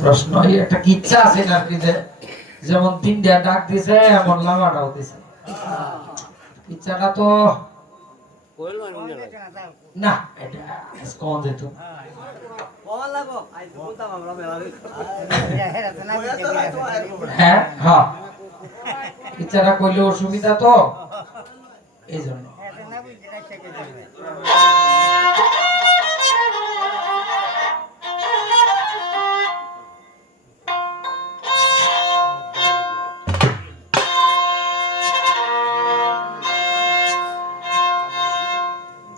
প্রশ্ন একটা ইচ্ছা আছে নাকি যে যেমন তিনটা ডাক দিছে এমন লামাটাও দিছে ইচ্ছাটা তো না এটা কোন যেত হ্যাঁ হ্যাঁ ইচ্ছাটা কইলে অসুবিধা তো এই জন্য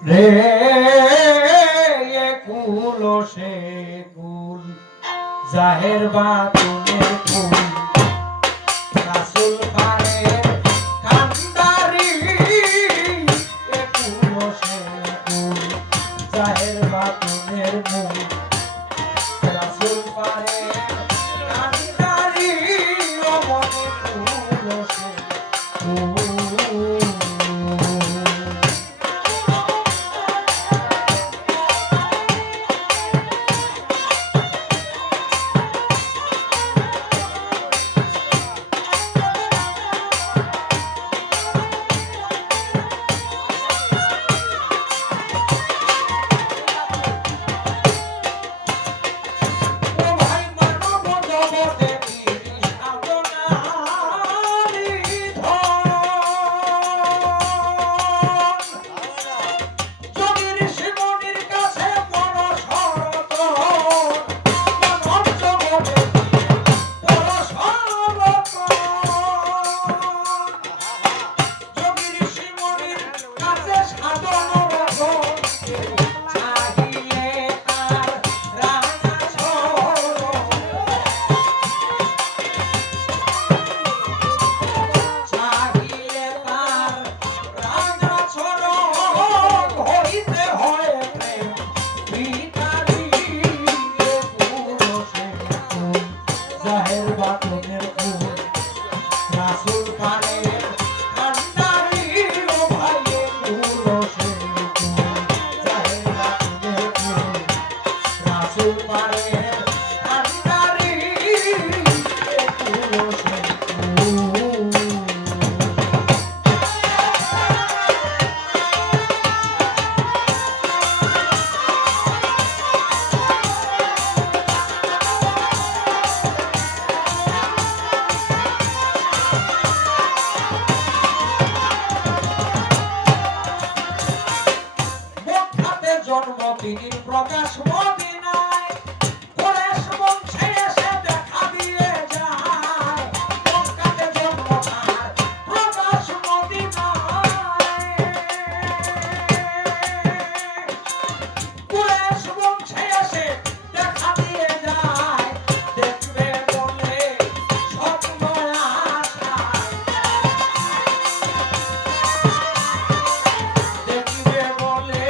রে কুল সে কুল জাহের বাতুনের ফুল রাসূল পারে কান্দারি এ কুল সে কুল জাহের বাতুনের ফুল রাসূল পারে কান্দারি ও মনে কুল সে কুল জন্মদিন প্রকাশ মদিনায় কুরাইশ বংশে এসে দেখা দিয়ে যায় মক্কাতে জন্ম তার প্রকাশ মদিনায় কুরাইশ বংশে এসে দেখা দিয়ে যায় দেখবে বলে স্বপ্ন আশায় দেখবে বলে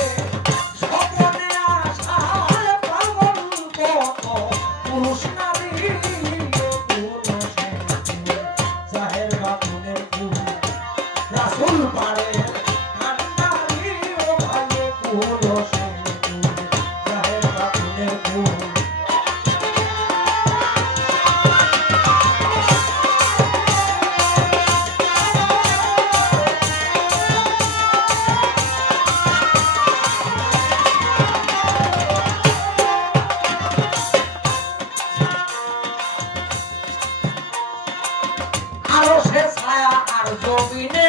জমিনে